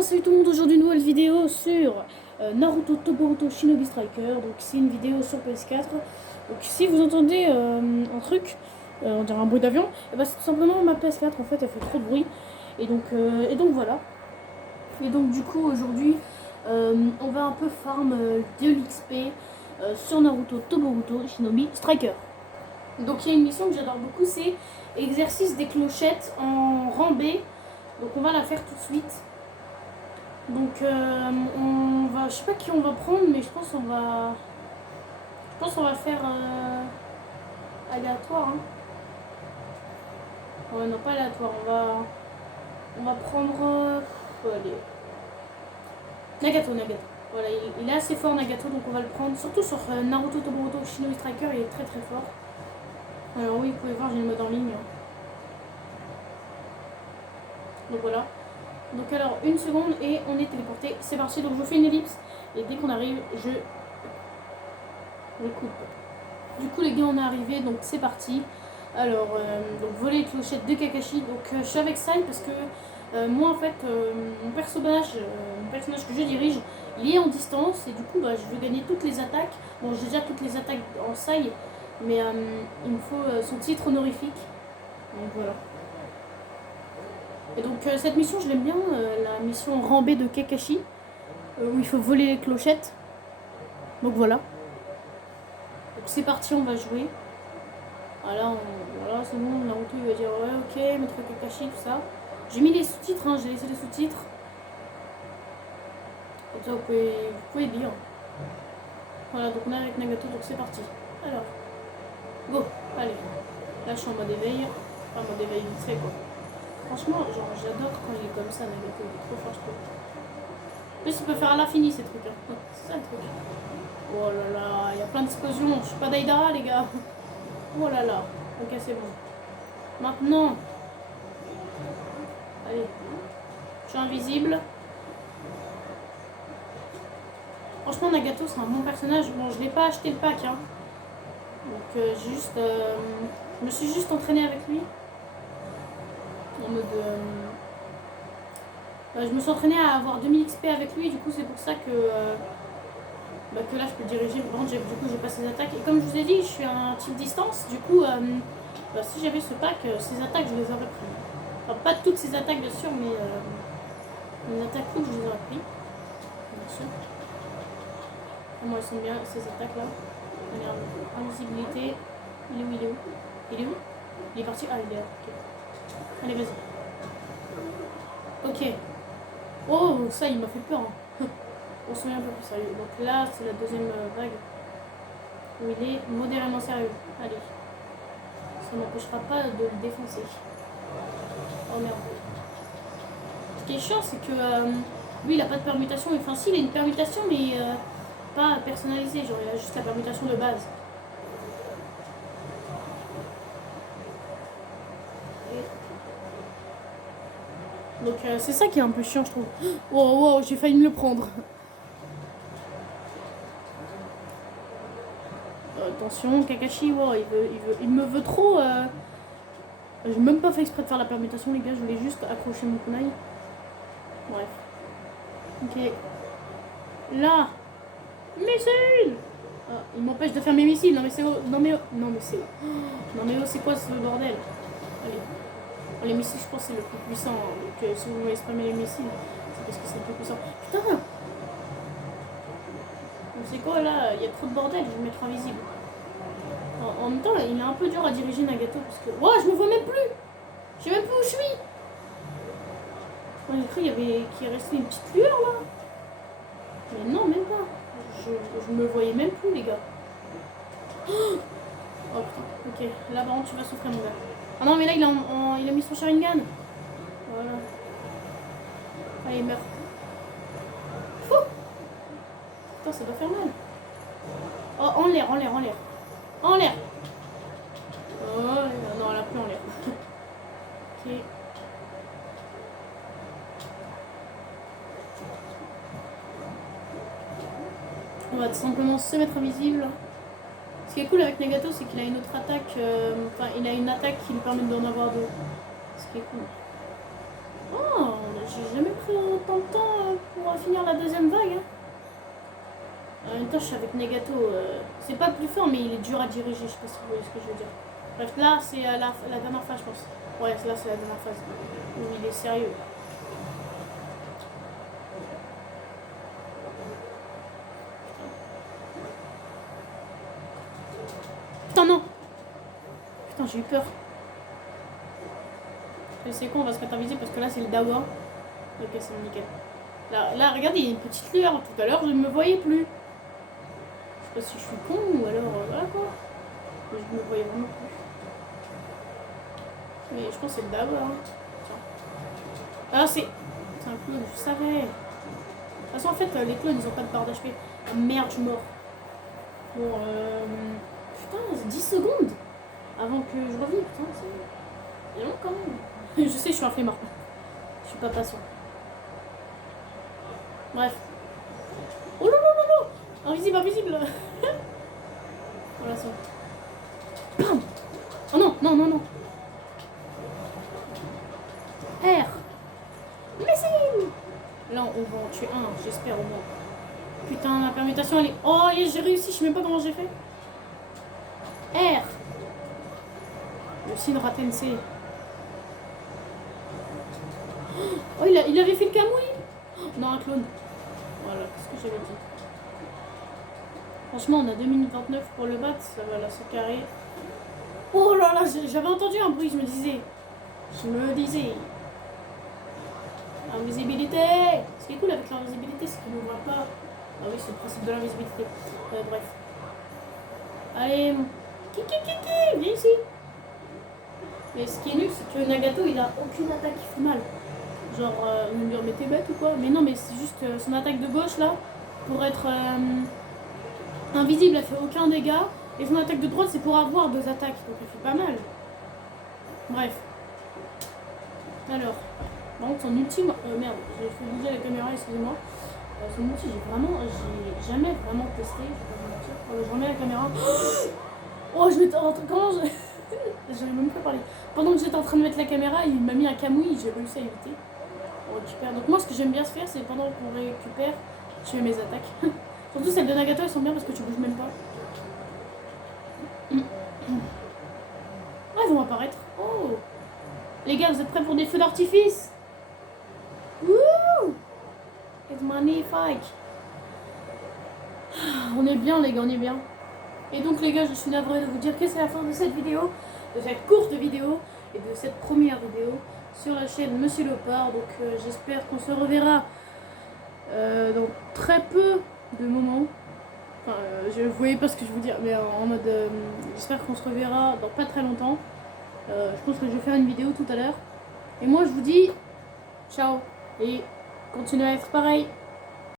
Salut tout le monde, aujourd'hui une nouvelle vidéo sur Naruto Toboruto Shinobi Striker. Donc c'est une vidéo sur PS4. Donc si vous entendez un truc, on dirait un bruit d'avion, et bah c'est tout simplement ma PS4 en fait, elle fait trop de bruit. Et donc voilà. Et donc du coup aujourd'hui on va un peu farm de l'XP sur Naruto Toboruto Shinobi Striker. Donc il y a une mission que j'adore beaucoup, c'est exercice des clochettes en rang B. Donc on va la faire tout de suite. Donc on va, je sais pas qui on va prendre, mais je pense qu'on va faire aléatoire. Hein. Ouais, non pas aléatoire, on va prendre allez, Nagato. Voilà, il est assez fort Nagato, donc on va le prendre. Surtout sur Naruto Toboruto Shinobi Striker, il est très très fort. Alors oui, vous pouvez voir, j'ai le mode en ligne. Donc voilà. Donc alors une seconde et on est téléporté. C'est parti, donc je fais une ellipse et dès qu'on arrive, je coupe. Du coup les gars on est arrivé, donc c'est parti. Alors donc voler les clochettes de Kakashi. Donc je suis avec Sai parce que moi en fait mon personnage que je dirige, il est en distance et du coup je veux gagner toutes les attaques. Bon j'ai déjà toutes les attaques en Sai, mais il me faut son titre honorifique. Donc voilà. Et donc cette mission je l'aime bien, la mission rambée de Kakashi, où il faut voler les clochettes. Donc voilà. Donc c'est parti, on va jouer. Voilà, c'est bon, Naruto il va dire ouais ok, maître Kakashi, tout ça. J'ai mis les sous-titres, hein, j'ai laissé les sous-titres. Comme ça vous pouvez lire. Voilà, donc on est avec Nagato, donc c'est parti. Alors, go, allez. Là je suis en mode éveil. Enfin mode éveil vite fait quoi. Franchement, genre j'adore quand il est comme ça, Nagato, il est trop fort je trouve. En plus il peut faire à l'infini ces trucs hein. C'est ça le truc. Oh là là, il y a plein d'explosions, je suis pas Daidara les gars. Oh là là, ok c'est bon. Maintenant, allez, je suis invisible. Franchement Nagato c'est un bon personnage, bon je l'ai pas acheté le pack hein. Donc je me suis juste entraînée avec lui. En mode... je me suis entraînée à avoir 2000 XP avec lui, du coup c'est pour ça que là je peux diriger. Par contre du coup j'ai pas ses attaques. Et comme je vous ai dit, je suis un type distance, du coup si j'avais ce pack, ces attaques je les aurais pris. Enfin pas toutes ces attaques bien sûr, mais une attaque cool je les aurais pris. Bien sûr. Comment elles sont bien ces attaques là. Regarde, invisibilité. Il est où il est parti. Ah il est là, ok. Allez vas-y. Ok. Oh ça il m'a fait peur hein. On se souvient un peu plus sérieux. Donc là c'est la deuxième vague où il est modérément sérieux. Allez. Ça m'empêchera pas de le défoncer. Oh merde. Ce qui est chiant c'est que lui il a pas de permutation. Enfin si il a une permutation mais pas personnalisée. Genre il a juste la permutation de base. Donc c'est ça qui est un peu chiant je trouve. Wow, j'ai failli me le prendre. Attention, Kakashi, wow, il me veut trop. J'ai même pas fait exprès de faire la permutation les gars, je voulais juste accrocher mon kunai. Bref. Ok. Là. Missile. Ah, il m'empêche de faire mes missiles. Non mais c'est... Non mais c'est quoi ce bordel? Allez. Les missiles, je pense, c'est le plus puissant. Donc, si vous voulez spammer les missiles, c'est parce que c'est le plus puissant. Putain! C'est quoi là? Il y a trop de bordel, je vais me mettre invisible. En même temps, il est un peu dur à diriger Nagato parce que. Wow, je me vois même plus! Je sais même plus où je suis! J'ai cru qu'il restait une petite lueur là. Mais non, même pas. Je me voyais même plus, les gars. Oh putain, ok. Là, par contre, tu vas souffrir, mon gars. Ah non, mais là, il a mis son Sharingan. Voilà. Allez, meurt. Fou! Putain, ça doit faire mal. Oh, en l'air. En l'air. Oh, non, elle a plus en l'air. Ok. On va tout simplement se mettre invisible. Ce qui est cool avec Nagato, c'est qu'il a une autre attaque. Enfin, il a une attaque qui lui permet d'en avoir deux. Ce qui est cool. Oh, j'ai jamais pris autant de temps pour finir la deuxième vague. Hein. En même temps, je suis avec Nagato. C'est pas le plus fort, mais il est dur à diriger. Je sais pas si vous voyez ce que je veux dire. Bref, là, c'est la dernière phase, je pense. Ouais, là, c'est la dernière phase. Où il est sérieux. Putain, non! Putain, j'ai eu peur. C'est quoi, on va se mettre invisible parce que là, c'est le Dawa. Ok, c'est nickel. Là, regardez, il y a une petite lueur. Tout à l'heure, je ne me voyais plus. Je sais pas si je suis con ou alors voilà quoi. Mais je me voyais vraiment plus. Mais je pense que c'est le Dawa. Hein. Tiens. Ah, c'est un clone, je savais. De toute façon, en fait, les clones, ils ont pas de barre d'HP. Ah, merde, je suis mort. Bon, putain, c'est 10 secondes avant que je revienne. Putain, c'est long quand même. Je sais, je suis un flemmard. Je suis pas patient. Bref. Oh non, non, non, non! Invisible, invisible! Voilà, ça. Bam! Oh non, non, non, non! R! Missile! Là, on va en tuer un, j'espère au moins. Putain, la permutation, elle est... Oh, j'ai réussi, je sais même pas comment j'ai fait. R! Le Shinra Tensei. Oh, il avait fait le Kamui! Non, un clone. Voilà, qu'est-ce que j'avais dit. Franchement, on a 2 minutes 29 pour le battre, ça va là, c'est carré. Oh là là, j'avais entendu un bruit, je me disais. Invisibilité! Ce qui est cool avec l'invisibilité, c'est qu'on ne voit pas. Ah oui, c'est le principe de l'invisibilité. Bref. Allez, Kiki, viens ici. Mais ce qui est nul, c'est que Nagato, il a aucune attaque qui fait mal. Genre, on me dit, mais t'es bête ou quoi? Mais non, mais c'est juste son attaque de gauche, là, pour être invisible, elle fait aucun dégât. Et son attaque de droite, c'est pour avoir 2 attaques, donc elle fait pas mal. Bref. Alors, par contre, son ultime... merde, j'ai fait bouger la caméra, excusez-moi. Son outil, j'ai jamais vraiment testé, je vais pas vous mentir. Je remets la caméra. Oh, je m'étais... Comment je... J'avais même pas parlé. Pendant que j'étais en train de mettre la caméra, il m'a mis un Kamui, j'ai réussi à éviter. On récupère. Donc moi, ce que j'aime bien se faire, c'est pendant qu'on récupère, je fais mes attaques. Surtout celles de Nagato, elles sont bien parce que tu bouges même pas. Ah, ils vont apparaître. Oh! Les gars, vous êtes prêts pour des feux d'artifice? Wouh! C'est magnifique! On est bien, les gars, on est bien. Et donc, les gars, je suis navrée de vous dire que c'est la fin de cette vidéo, de cette courte vidéo et de cette première vidéo sur la chaîne Monsieur Léopard. Donc, j'espère qu'on se reverra dans très peu de moments. Enfin, vous voyez pas ce que je veux dire, mais en mode, j'espère qu'on se reverra dans pas très longtemps. Je pense que je vais faire une vidéo tout à l'heure. Et moi, je vous dis ciao et continuez à être pareil.